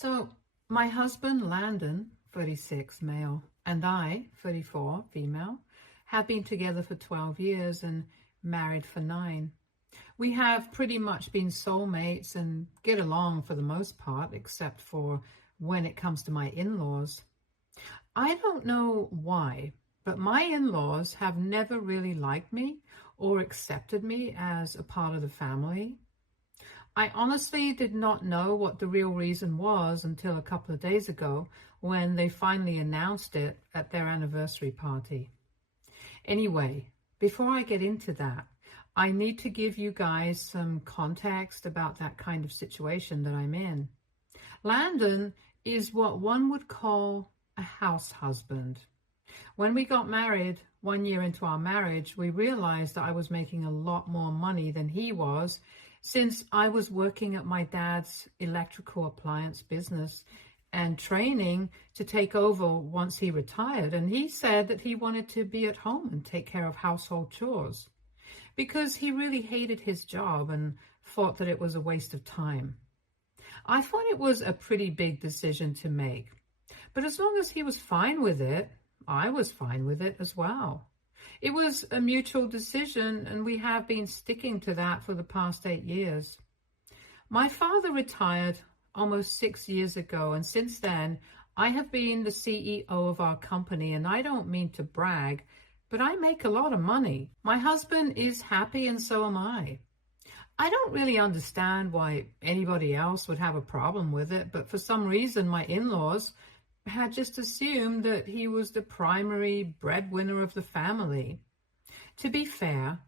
So, my husband, Landon, 36, male, and I, 34, female, have been together for 12 years and married for 9. We have pretty much been soulmates and get along for the most part, except for when it comes to my in-laws. I don't know why, but my in-laws have never really liked me or accepted me as a part of the family. I honestly did not know what the real reason was until a couple of days ago when they finally announced it at their anniversary party. Anyway, before I get into that, I need to give you guys some context about that kind of situation that I'm in. Landon is what one would call a house husband. When we got married, 1 year into our marriage, we realized that I was making a lot more money than he was, since I was working at my dad's electrical appliance business and training to take over once he retired. And he said that he wanted to be at home and take care of household chores because he really hated his job and thought that it was a waste of time. I thought it was a pretty big decision to make, but as long as he was fine with it, I was fine with it as well. It was a mutual decision, and we have been sticking to that for the past 8 years. My father retired almost 6 years ago, and since then, I have been the CEO of our company, and I don't mean to brag, but I make a lot of money. My husband is happy, and so am I. I don't really understand why anybody else would have a problem with it, but for some reason, my in-laws had just assumed that he was the primary breadwinner of the family. To be fair,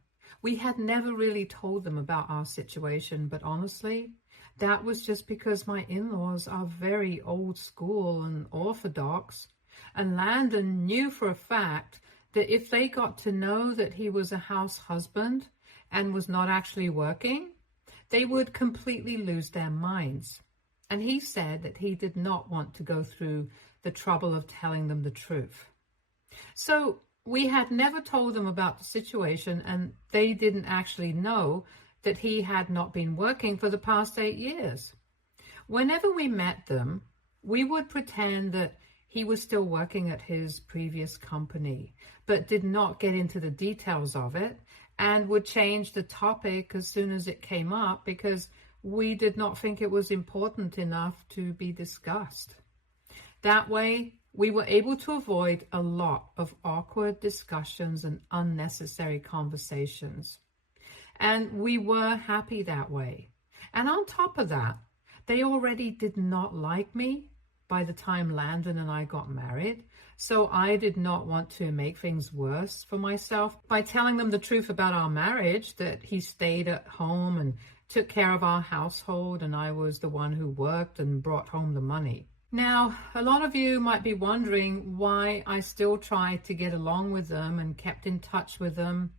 we had never really told them about our situation, but honestly, that was just because my in-laws are very old school and orthodox, and Landon knew for a fact that if they got to know that he was a house husband and was not actually working, they would completely lose their minds. And he said that he did not want to go through the trouble of telling them the truth. So we had never told them about the situation, and they didn't actually know that he had not been working for the past 8 years. Whenever we met them, we would pretend that he was still working at his previous company, but did not get into the details of it, and would change the topic as soon as it came up because we did not think it was important enough to be discussed. That way, we were able to avoid a lot of awkward discussions and unnecessary conversations. And we were happy that way. And on top of that, they already did not like me by the time Landon and I got married, so I did not want to make things worse for myself by telling them the truth about our marriage, that he stayed at home and took care of our household, and I was the one who worked and brought home the money. Now, a lot of you might be wondering why I still tried to get along with them and kept in touch with them,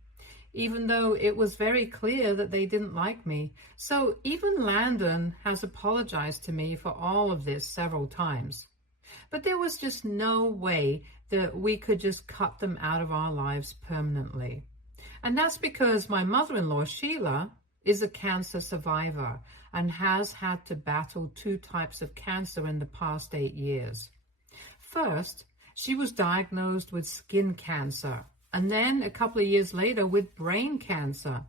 even though it was very clear that they didn't like me. So even Landon has apologized to me for all of this several times. But there was just no way that we could just cut them out of our lives permanently. And that's because my mother-in-law, Sheila, is a cancer survivor and has had to battle 2 types of cancer in the past 8 years. First, she was diagnosed with skin cancer, and then a couple of years later with brain cancer.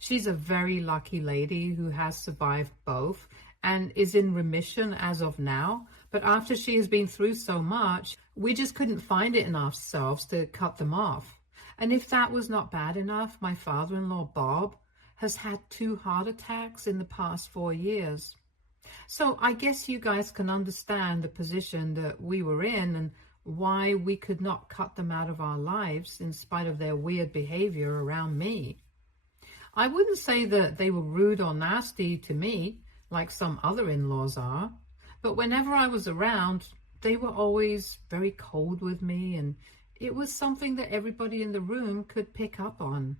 She's a very lucky lady who has survived both and is in remission as of now. But after she has been through so much, we just couldn't find it in ourselves to cut them off. And if that was not bad enough, my father-in-law, Bob, has had 2 heart attacks in the past 4 years. So I guess you guys can understand the position that we were in and why we could not cut them out of our lives in spite of their weird behavior around me. I wouldn't say that they were rude or nasty to me like some other in-laws are, but whenever I was around, they were always very cold with me, and it was something that everybody in the room could pick up on.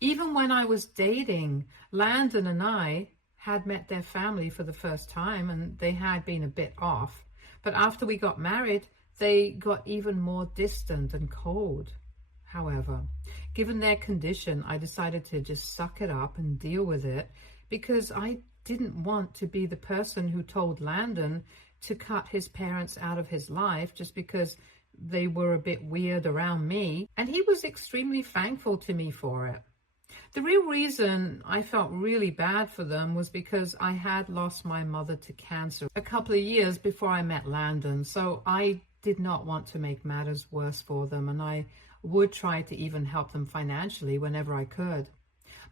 Even when I was dating, Landon and I had met their family for the first time, and they had been a bit off. But after we got married, they got even more distant and cold. However, given their condition, I decided to just suck it up and deal with it because I didn't want to be the person who told Landon to cut his parents out of his life just because they were a bit weird around me, and he was extremely thankful to me for it. The real reason I felt really bad for them was because I had lost my mother to cancer a couple of years before I met Landon, so I did not want to make matters worse for them, and I would try to even help them financially whenever I could.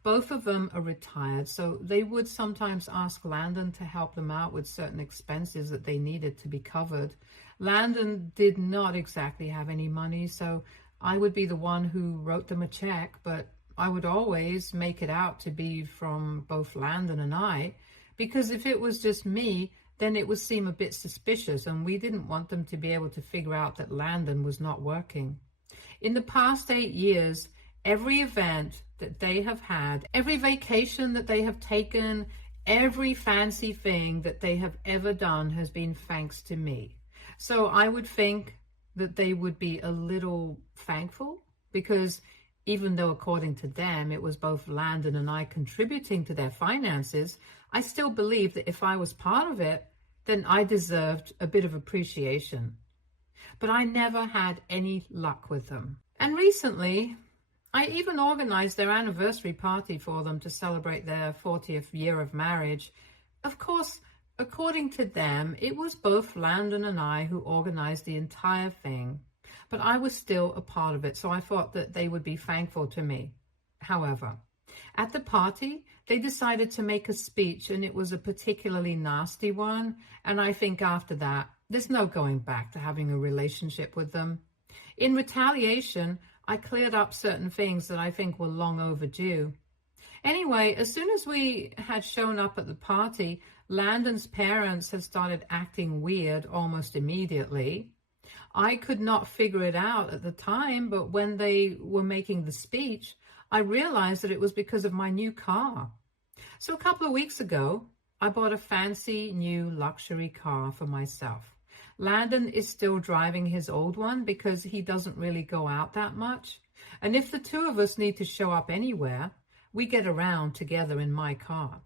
Both of them are retired, so they would sometimes ask Landon to help them out with certain expenses that they needed to be covered. Landon did not exactly have any money, so I would be the one who wrote them a check, but I would always make it out to be from both Landon and I, because if it was just me, then it would seem a bit suspicious, and we didn't want them to be able to figure out that Landon was not working. In the past 8 years, every event that they have had, every vacation that they have taken, every fancy thing that they have ever done has been thanks to me. So I would think that they would be a little thankful, because even though according to them it was both Landon and I contributing to their finances, I still believe that if I was part of it, then I deserved a bit of appreciation. But I never had any luck with them. And recently, I even organized their anniversary party for them to celebrate their 40th year of marriage. Of course, according to them, it was both Landon and I who organized the entire thing, but I was still a part of it, so I thought that they would be thankful to me. However, at the party, they decided to make a speech, and it was a particularly nasty one, and I think after that, there's no going back to having a relationship with them. In retaliation, I cleared up certain things that I think were long overdue. Anyway, as soon as we had shown up at the party, Landon's parents had started acting weird almost immediately. I could not figure it out at the time, but when they were making the speech, I realized that it was because of my new car. So a couple of weeks ago, I bought a fancy new luxury car for myself. Landon is still driving his old one because he doesn't really go out that much. And if the two of us need to show up anywhere, we get around together in my car.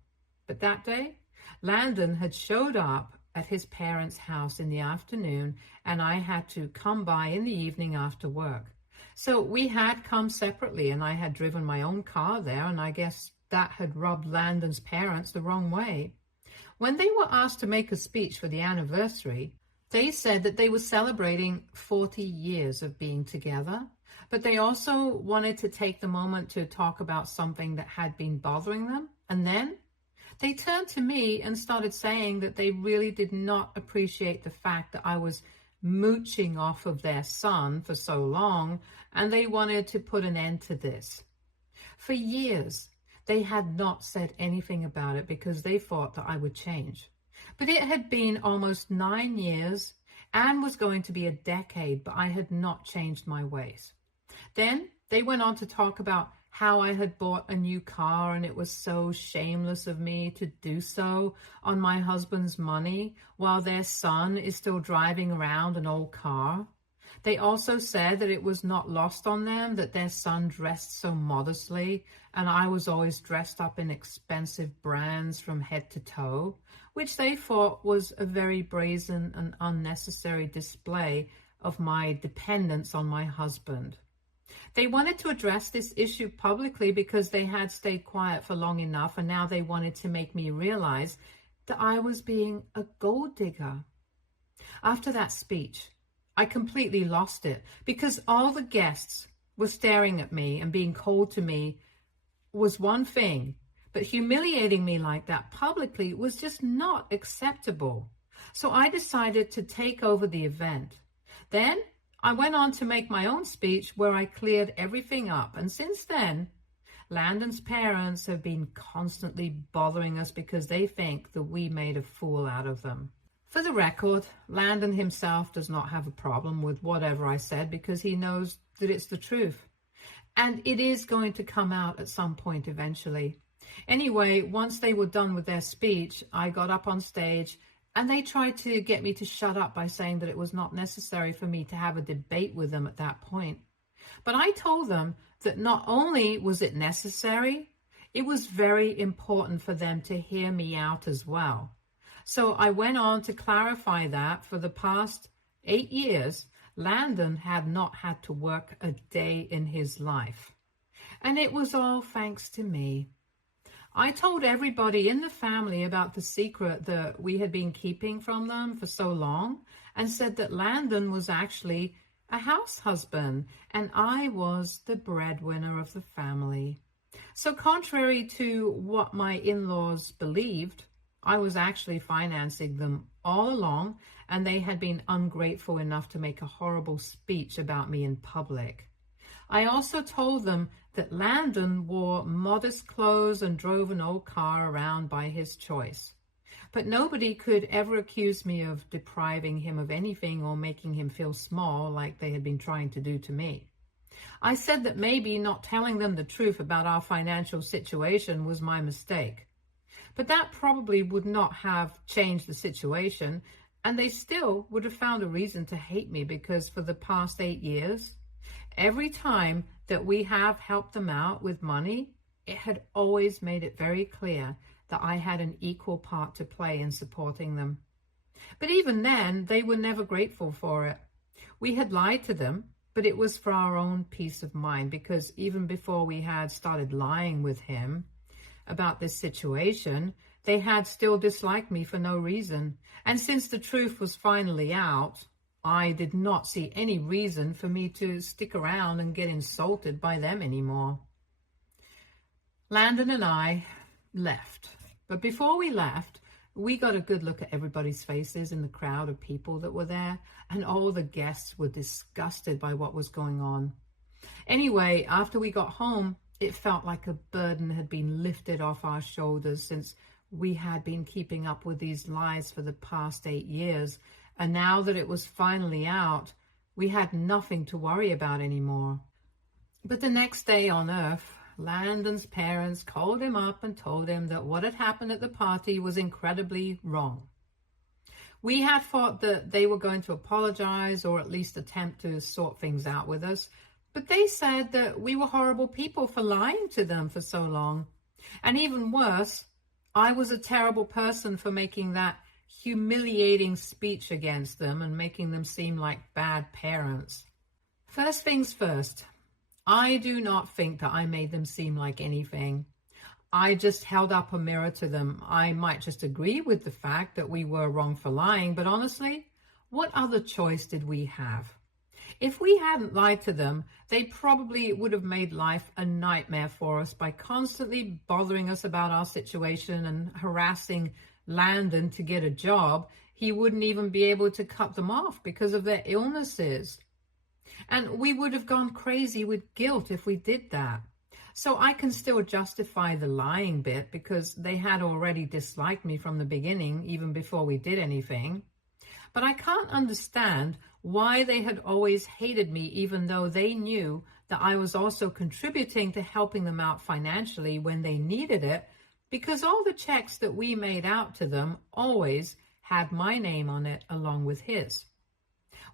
But that day, Landon had showed up at his parents' house in the afternoon, and I had to come by in the evening after work. So we had come separately, and I had driven my own car there, and I guess that had rubbed Landon's parents the wrong way. When they were asked to make a speech for the anniversary, they said that they were celebrating 40 years of being together, but they also wanted to take the moment to talk about something that had been bothering them. And then they turned to me and started saying that they really did not appreciate the fact that I was mooching off of their son for so long, and they wanted to put an end to this. For years, they had not said anything about it because they thought that I would change. But it had been almost 9 years and was going to be a decade, but I had not changed my ways. Then they went on to talk about how I had bought a new car and it was so shameless of me to do so on my husband's money while their son is still driving around an old car. They also said that it was not lost on them that their son dressed so modestly and I was always dressed up in expensive brands from head to toe, which they thought was a very brazen and unnecessary display of my dependence on my husband. They wanted to address this issue publicly because they had stayed quiet for long enough, and now they wanted to make me realize that I was being a gold digger. After that speech, I completely lost it because all the guests were staring at me, and being cold to me was one thing, but humiliating me like that publicly was just not acceptable. So I decided to take over the event. Then I went on to make my own speech where I cleared everything up. And since then, Landon's parents have been constantly bothering us because they think that we made a fool out of them. For the record, Landon himself does not have a problem with whatever I said because he knows that it's the truth. And it is going to come out at some point eventually. Anyway, once they were done with their speech, I got up on stage and they tried to get me to shut up by saying that it was not necessary for me to have a debate with them at that point. But I told them that not only was it necessary, it was very important for them to hear me out as well. So I went on to clarify that for the past 8 years, Landon had not had to work a day in his life. And it was all thanks to me. I told everybody in the family about the secret that we had been keeping from them for so long, and said that Landon was actually a house husband and I was the breadwinner of the family. So contrary to what my in-laws believed, I was actually financing them all along, and they had been ungrateful enough to make a horrible speech about me in public. I also told them that Landon wore modest clothes and drove an old car around by his choice. But nobody could ever accuse me of depriving him of anything or making him feel small like they had been trying to do to me. I said that maybe not telling them the truth about our financial situation was my mistake. But that probably would not have changed the situation, and they still would have found a reason to hate me, because for the past 8 years, every time that we have helped them out with money, it had always made it very clear that I had an equal part to play in supporting them. But even then, they were never grateful for it. We had lied to them, but it was for our own peace of mind, because even before we had started lying with him about this situation, they had still disliked me for no reason. And since the truth was finally out, I did not see any reason for me to stick around and get insulted by them anymore. Landon and I left. But before we left, we got a good look at everybody's faces in the crowd of people that were there, and all the guests were disgusted by what was going on. Anyway, after we got home, it felt like a burden had been lifted off our shoulders, since we had been keeping up with these lies for the past 8 years. And now that it was finally out, we had nothing to worry about anymore. But the next day on Earth, Landon's parents called him up and told him that what had happened at the party was incredibly wrong. We had thought that they were going to apologize or at least attempt to sort things out with us, but they said that we were horrible people for lying to them for so long. And even worse, I was a terrible person for making that humiliating speech against them and making them seem like bad parents. First things first, I do not think that I made them seem like anything. I just held up a mirror to them. I might just agree with the fact that we were wrong for lying, but honestly, what other choice did we have? If we hadn't lied to them, they probably would have made life a nightmare for us by constantly bothering us about our situation and harassing Landon to get a job. He wouldn't even be able to cut them off because of their illnesses. And we would have gone crazy with guilt if we did that. So I can still justify the lying bit, because they had already disliked me from the beginning, even before we did anything. But I can't understand why they had always hated me, even though they knew that I was also contributing to helping them out financially when they needed it, because all the checks that we made out to them always had my name on it along with his.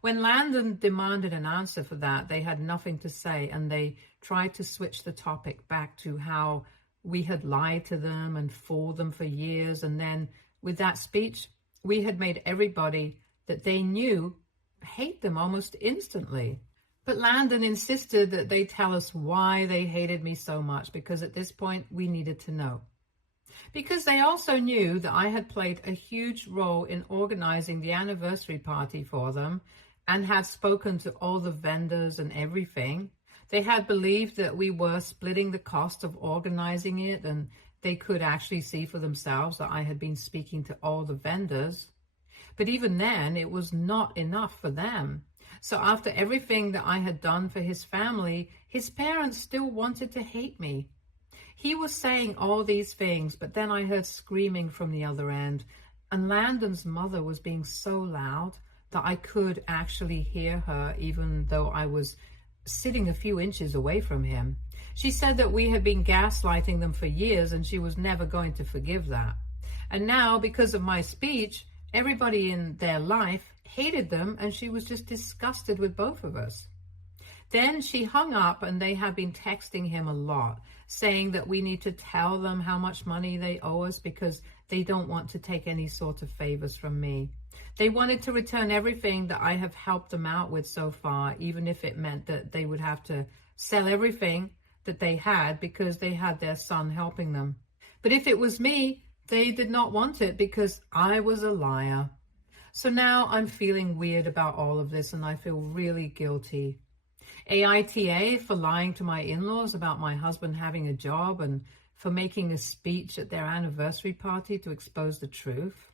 When Landon demanded an answer for that, they had nothing to say, and they tried to switch the topic back to how we had lied to them and fooled them for years. And then with that speech, we had made everybody that they knew hate them almost instantly. But Landon insisted that they tell us why they hated me so much, because at this point we needed to know. Because they also knew that I had played a huge role in organizing the anniversary party for them and had spoken to all the vendors and everything. They had believed that we were splitting the cost of organizing it, and they could actually see for themselves that I had been speaking to all the vendors. But even then, it was not enough for them. So after everything that I had done for his family, his parents still wanted to hate me. He was saying all these things, but then I heard screaming from the other end, and Landon's mother was being so loud that I could actually hear her, even though I was sitting a few inches away from him. She said that we had been gaslighting them for years, and she was never going to forgive that. And now, because of my speech, everybody in their life hated them, and she was just disgusted with both of us. Then she hung up, and they have been texting him a lot, saying that we need to tell them how much money they owe us because they don't want to take any sort of favors from me. They wanted to return everything that I have helped them out with so far, even if it meant that they would have to sell everything that they had because they had their son helping them. But if it was me, they did not want it because I was a liar. So now I'm feeling weird about all of this, and I feel really guilty. AITA for lying to my in-laws about my husband having a job and for making a speech at their anniversary party to expose the truth.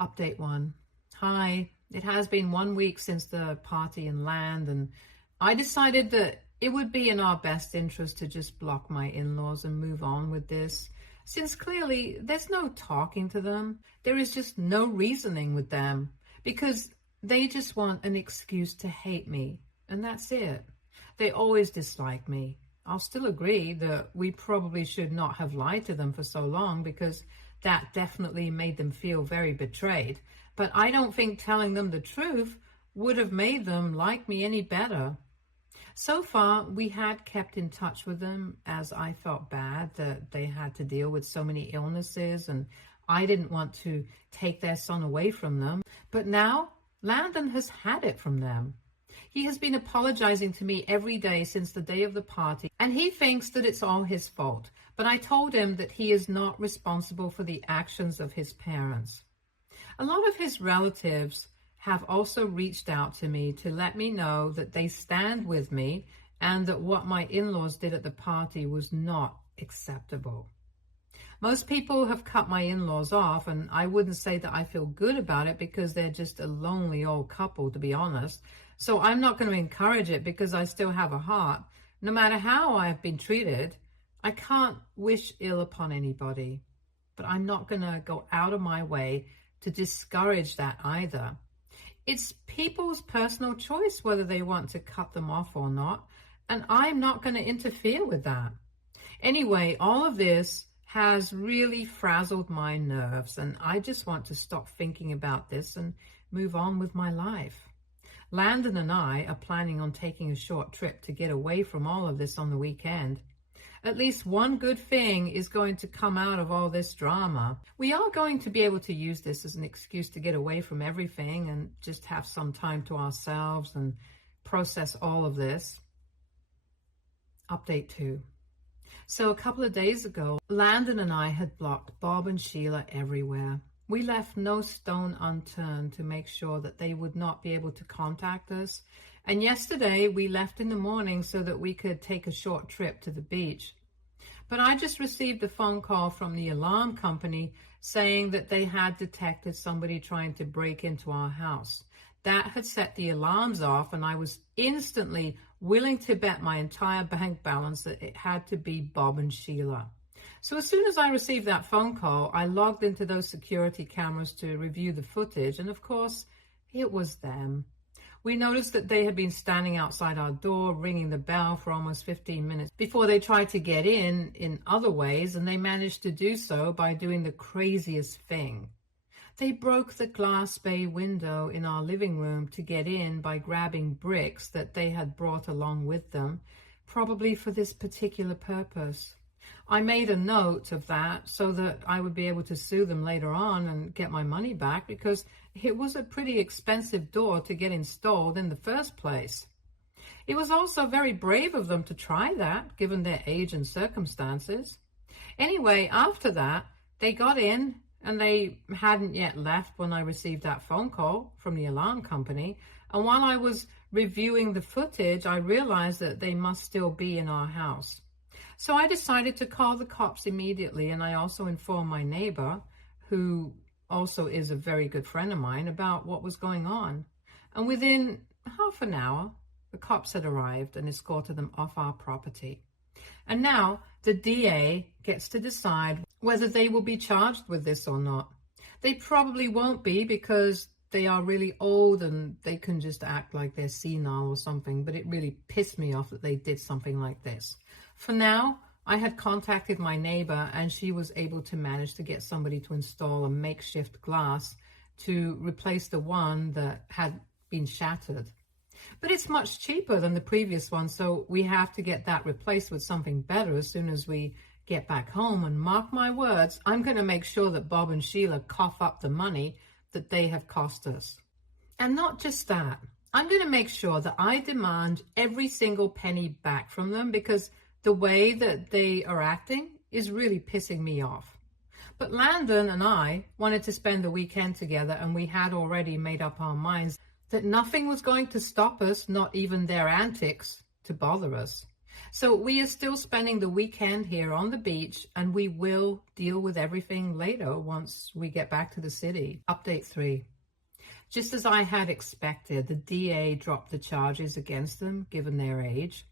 Update 1. Hi, it has been 1 week since the party in Land, and I decided that it would be in our best interest to just block my in-laws and move on with this, since clearly there's no talking to them. There is just no reasoning with them because they just want an excuse to hate me, and that's it. They always dislike me. I'll still agree that we probably should not have lied to them for so long because that definitely made them feel very betrayed. But I don't think telling them the truth would have made them like me any better. So far, we had kept in touch with them as I felt bad that they had to deal with so many illnesses and I didn't want to take their son away from them. But now, Landon has had it from them. He has been apologizing to me every day since the day of the party, and he thinks that it's all his fault. But I told him that he is not responsible for the actions of his parents. A lot of his relatives have also reached out to me to let me know that they stand with me and that what my in-laws did at the party was not acceptable. Most people have cut my in-laws off, and I wouldn't say that I feel good about it because they're just a lonely old couple, to be honest. So I'm not going to encourage it because I still have a heart. No matter how I have been treated, I can't wish ill upon anybody. But I'm not going to go out of my way to discourage that either. It's people's personal choice whether they want to cut them off or not, and I'm not going to interfere with that. Anyway, all of this has really frazzled my nerves, and I just want to stop thinking about this and move on with my life. Landon and I are planning on taking a short trip to get away from all of this on the weekend. At least one good thing is going to come out of all this drama. We are going to be able to use this as an excuse to get away from everything and just have some time to ourselves and process all of this. Update 2. So a couple of days ago, Landon and I had blocked Bob and Sheila everywhere. We left no stone unturned to make sure that they would not be able to contact us. And yesterday we left in the morning so that we could take a short trip to the beach. But I just received a phone call from the alarm company saying that they had detected somebody trying to break into our house. That had set the alarms off, and I was instantly willing to bet my entire bank balance that it had to be Bob and Sheila. So as soon as I received that phone call, I logged into those security cameras to review the footage, and of course, it was them. We noticed that they had been standing outside our door, ringing the bell for almost 15 minutes before they tried to get in other ways, and they managed to do so by doing the craziest thing. They broke the glass bay window in our living room to get in by grabbing bricks that they had brought along with them, probably for this particular purpose. I made a note of that so that I would be able to sue them later on and get my money back because it was a pretty expensive door to get installed in the first place. It was also very brave of them to try that, given their age and circumstances. Anyway, after that, they got in, and they hadn't yet left when I received that phone call from the alarm company. And while I was reviewing the footage, I realized that they must still be in our house. So I decided to call the cops immediately, and I also informed my neighbor, who also is a very good friend of mine, about what was going on. And within half an hour, the cops had arrived and escorted them off our property. And now the DA gets to decide whether they will be charged with this or not. They probably won't be because they are really old and they can just act like they're senile or something, but it really pissed me off that they did something like this. For now, I had contacted my neighbor and she was able to manage to get somebody to install a makeshift glass to replace the one that had been shattered. But it's much cheaper than the previous one, so we have to get that replaced with something better as soon as we get back home. And mark my words, I'm going to make sure that Bob and Sheila cough up the money that they have cost us. And not just that, I'm going to make sure that I demand every single penny back from them, because the way that they are acting is really pissing me off. But Landon and I wanted to spend the weekend together, and we had already made up our minds that nothing was going to stop us, not even their antics, to bother us. So we are still spending the weekend here on the beach, and we will deal with everything later once we get back to the city. Update 3. Just as I had expected, the DA dropped the charges against them, given their age.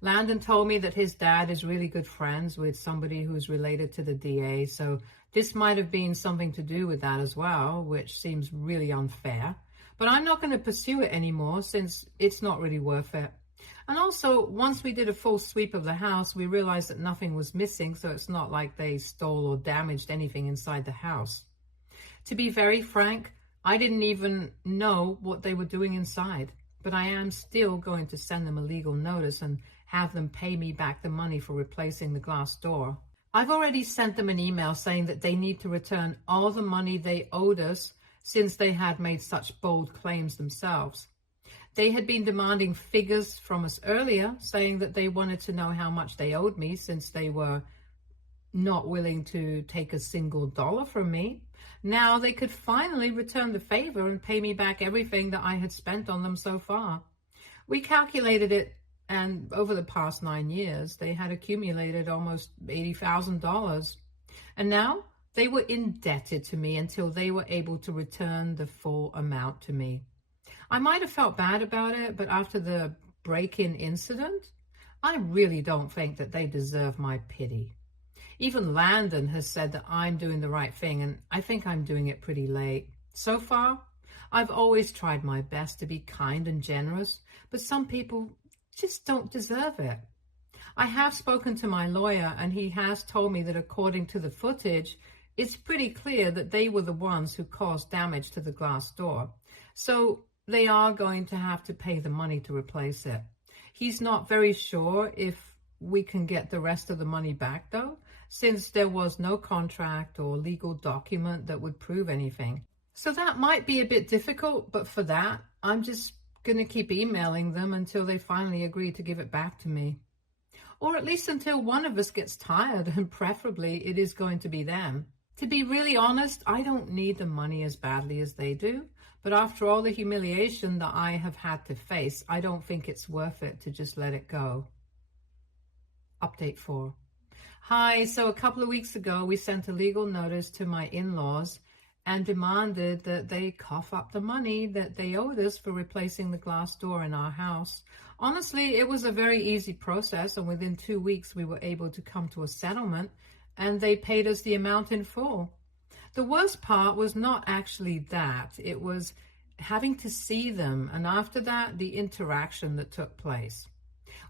Landon told me that his dad is really good friends with somebody who's related to the DA, so this might have been something to do with that as well, which seems really unfair. But I'm not going to pursue it anymore since it's not really worth it. And also, once we did a full sweep of the house, we realized that nothing was missing, so it's not like they stole or damaged anything inside the house. To be very frank, I didn't even know what they were doing inside, but I am still going to send them a legal notice and have them pay me back the money for replacing the glass door. I've already sent them an email saying that they need to return all the money they owed us since they had made such bold claims themselves. They had been demanding figures from us earlier, saying that they wanted to know how much they owed me since they were not willing to take a single dollar from me. Now they could finally return the favor and pay me back everything that I had spent on them so far. We calculated it, and over the past 9 years, they had accumulated almost $80,000. And now they were indebted to me until they were able to return the full amount to me. I might have felt bad about it, but after the break-in incident, I really don't think that they deserve my pity. Even Landon has said that I'm doing the right thing, and I think I'm doing it pretty late. So far, I've always tried my best to be kind and generous, but some people just don't deserve it. I have spoken to my lawyer, and he has told me that according to the footage, it's pretty clear that they were the ones who caused damage to the glass door. So they are going to have to pay the money to replace it. He's not very sure if we can get the rest of the money back, though, since there was no contract or legal document that would prove anything. So that might be a bit difficult, but for that, I'm just going to keep emailing them until they finally agree to give it back to me. Or at least until one of us gets tired, and preferably it is going to be them. To be really honest, I don't need the money as badly as they do, but after all the humiliation that I have had to face, I don't think it's worth it to just let it go. Update 4. Hi, so a couple of weeks ago, we sent a legal notice to my in-laws and demanded that they cough up the money that they owed us for replacing the glass door in our house. Honestly, it was a very easy process, and within 2 weeks, we were able to come to a settlement, and they paid us the amount in full. The worst part was not actually that. It was having to see them, and after that, the interaction that took place.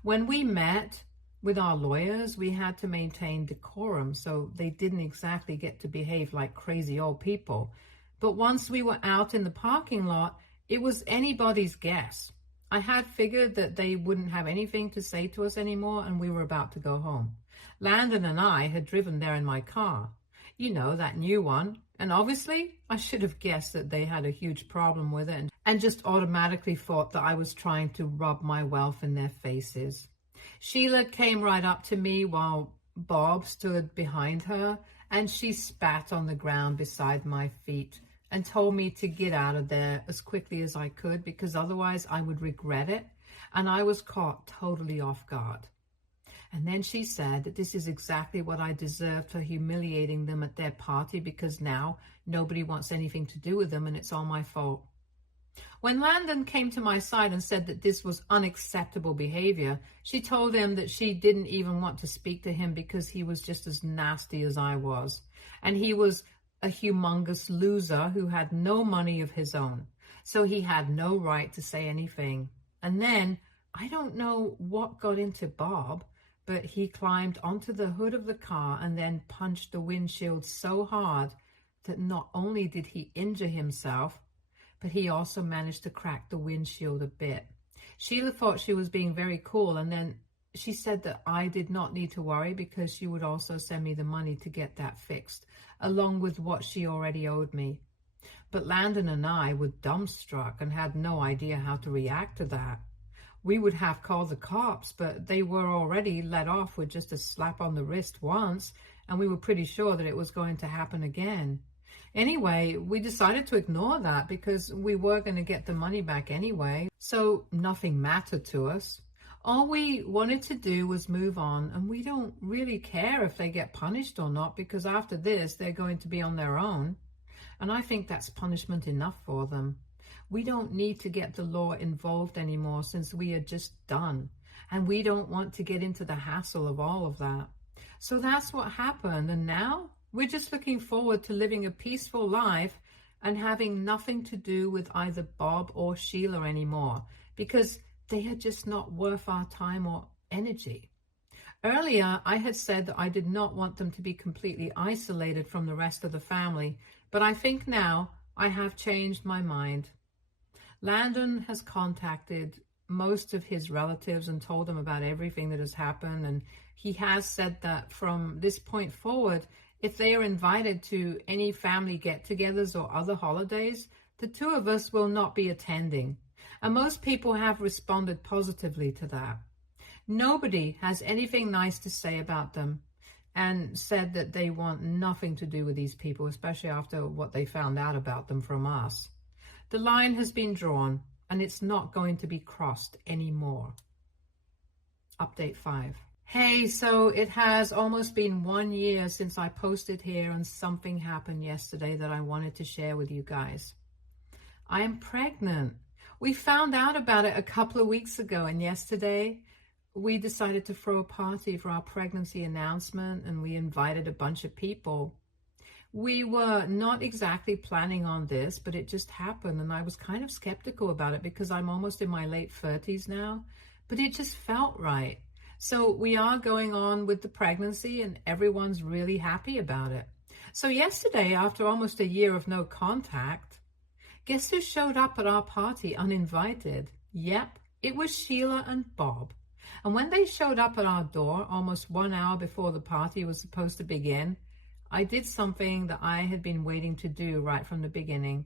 When we met with our lawyers, we had to maintain decorum, so they didn't exactly get to behave like crazy old people. But once we were out in the parking lot, it was anybody's guess. I had figured that they wouldn't have anything to say to us anymore, and we were about to go home. Landon and I had driven there in my car. You know, that new one. And obviously, I should have guessed that they had a huge problem with it and just automatically thought that I was trying to rub my wealth in their faces. Sheila came right up to me while Bob stood behind her, and she spat on the ground beside my feet and told me to get out of there as quickly as I could, because otherwise I would regret it, and I was caught totally off guard. And then she said that this is exactly what I deserved for humiliating them at their party, because now nobody wants anything to do with them and it's all my fault. When Landon came to my side and said that this was unacceptable behavior, she told him that she didn't even want to speak to him because he was just as nasty as I was. And he was a humongous loser who had no money of his own. So he had no right to say anything. And then, I don't know what got into Bob, but he climbed onto the hood of the car and then punched the windshield so hard that not only did he injure himself, but he also managed to crack the windshield a bit. Sheila thought she was being very cool, and then she said that I did not need to worry because she would also send me the money to get that fixed, along with what she already owed me. But Landon and I were dumbstruck and had no idea how to react to that. We would have called the cops, but they were already let off with just a slap on the wrist once, and we were pretty sure that it was going to happen again. Anyway, we decided to ignore that because we were going to get the money back anyway, so nothing mattered to us. All we wanted to do was move on, and we don't really care if they get punished or not because after this, they're going to be on their own. And I think that's punishment enough for them. We don't need to get the law involved anymore since we are just done. And we don't want to get into the hassle of all of that. So that's what happened. And now we're just looking forward to living a peaceful life and having nothing to do with either Bob or Sheila anymore because they are just not worth our time or energy. Earlier, I had said that I did not want them to be completely isolated from the rest of the family, but I think now I have changed my mind. Landon has contacted most of his relatives and told them about everything that has happened, and he has said that from this point forward, if they are invited to any family get-togethers or other holidays, the two of us will not be attending. And most people have responded positively to that. Nobody has anything nice to say about them and said that they want nothing to do with these people, especially after what they found out about them from us. The line has been drawn and it's not going to be crossed anymore. Update 5. Hey, so it has almost been 1 year since I posted here and something happened yesterday that I wanted to share with you guys. I am pregnant. We found out about it a couple of weeks ago, and yesterday we decided to throw a party for our pregnancy announcement, and we invited a bunch of people. We were not exactly planning on this, but it just happened, and I was kind of skeptical about it because I'm almost in my late 30s now, but it just felt right. So we are going on with the pregnancy, and everyone's really happy about it. So yesterday, after almost a year of no contact, guess who showed up at our party uninvited? Yep, it was Sheila and Bob. And when they showed up at our door almost 1 hour before the party was supposed to begin, I did something that I had been waiting to do right from the beginning.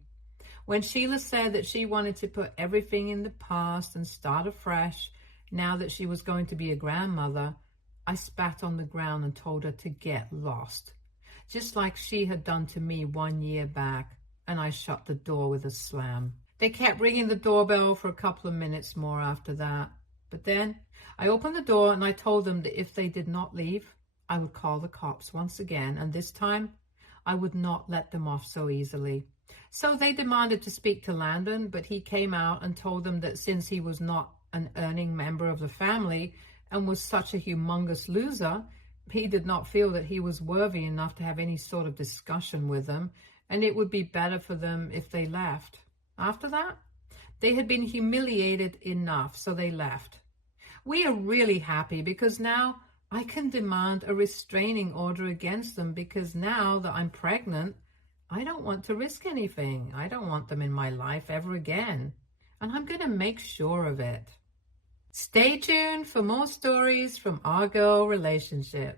When Sheila said that she wanted to put everything in the past and start afresh, now that she was going to be a grandmother, I spat on the ground and told her to get lost, just like she had done to me 1 year back, and I shut the door with a slam. They kept ringing the doorbell for a couple of minutes more after that. But then I opened the door and I told them that if they did not leave, I would call the cops once again, and this time I would not let them off so easily. So they demanded to speak to Landon, but he came out and told them that since he was not an earning member of the family and was such a humongous loser, he did not feel that he was worthy enough to have any sort of discussion with them, and it would be better for them if they left. After that, they had been humiliated enough, so they left. We are really happy because now I can demand a restraining order against them because now that I'm pregnant, I don't want to risk anything. I don't want them in my life ever again. And I'm going to make sure of it. Stay tuned for more stories from our girl relationships.